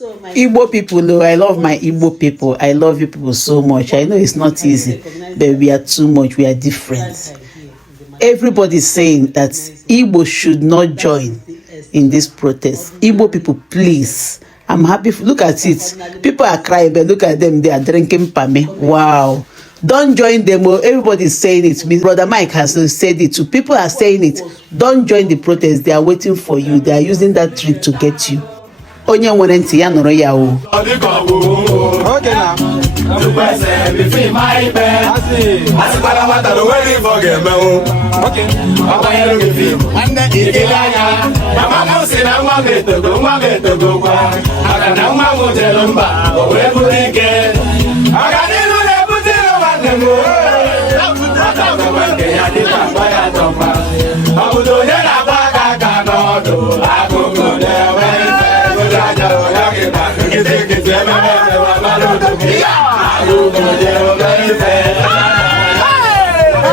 Igbo people, though, I love my Igbo people. I love you people so much. I know it's not easy, but we are too much. We are different. Everybody's saying that Igbo should not join in this protest. Igbo people, please. I'm happy. Look at it. People are crying, but look at them. They are drinking pame. Wow. Don't join them. Everybody's saying it. Brother Mike has said it too. People are saying it. Don't join the protest. They are waiting for you. They are using that trick to get you. Onye nwere ntị ya nụrụ ya o. Okay now.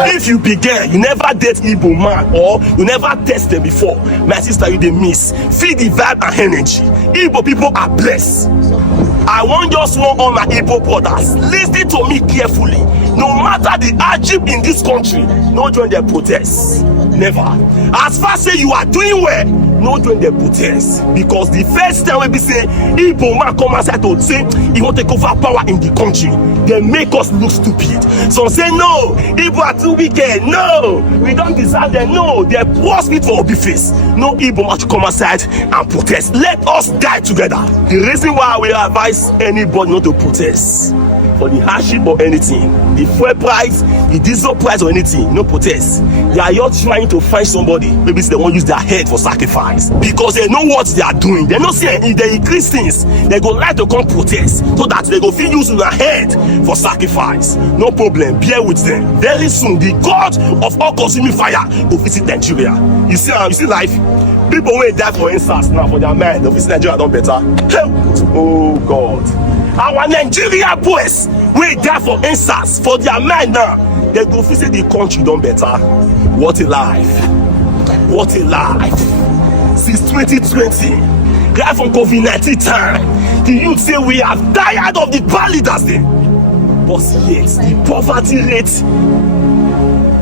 If you be gay, you never date Igbo man or you never test them before, my sister, you dey miss. Feel the vibe and energy. Igbo people are blessed. I want just one on my Igbo brothers. Listen to me carefully. No matter the hardship in this country, no join their protests. Never. As far as you are doing well, no join their protests. Because the first time we be say Igbo man come outside to say he want to take over power in the country, they make us look stupid. Some say no, Igbo are too wicked. No, we don't deserve them. No, they're poor speed for obi face. No Igbo man to come outside and protest. Let us die together. The reason why we advise anybody not to protest for the hardship or anything, the fuel price, the diesel price or anything, no protest. They are just trying to find somebody, maybe they won't use their head for sacrifice because they know what they are doing. They know say if they increase things, they go like to come protest so that they go feel using their head for sacrifice. No problem, bear with them. Very soon, the God of all consuming fire will visit Nigeria. You see life. People will die for instance now for their mind. They'll visit Nigeria done better. Oh God. Our Nigeria boys will die for instance for their mind now. They go visit the country done better. What a life. What a life. Since 2020, right from COVID-19 time, the youth say we are tired of the bad leaders there. But yet, the poverty rate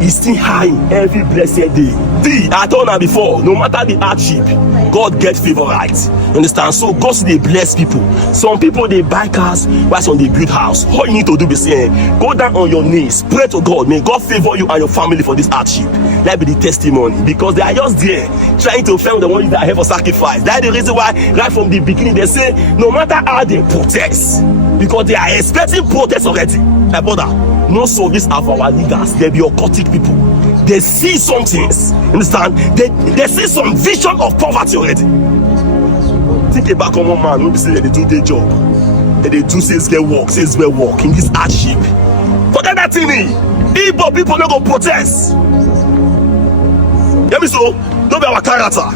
is still high every blessed day. I told her before, no matter the hardship, God gets favor right. Understand? So God they bless people. Some people they buy cars, while some they build house. All you need to do is say, go down on your knees, pray to God. May God favor you and your family for this hardship. That be the testimony, because they are just there trying to find the ones that have a sacrifice. That's the reason why right from the beginning they say no matter how they protest, because they are expecting protest already. My brother, no service of our leaders. They be occultic people. They see some things. Understand? They see some vision of poverty already. Think about common man who be saying they do their job. They do sales get work in this hardship. Forget that thing. Igbo people not go protest. Hear me so? Don't be our character.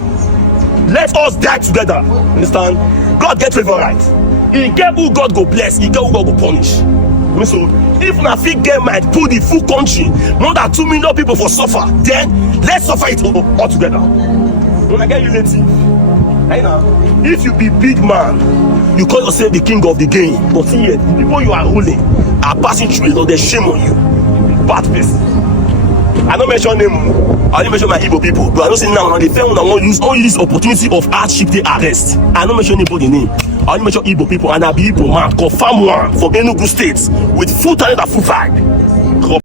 Let us die together. Understand? God get favor right. He get who God go bless. He get who God go punish. So if na fit get mind put the full country more than 2 million people for suffer, then let's suffer it all together. When I get you native, hey now, if you be big man, you call yourself the king of the game, but here the people you are ruling are passing through, you know, they shame on you. Bad person. I don't mention name, I don't mention my Igbo people, but I don't say now they fail when I want use only this opportunity of hardship they arrest. I don't mention anybody name. I only mention Igbo people, and I be Igbo man, confirm one from Enugu State with full talent and full vibe.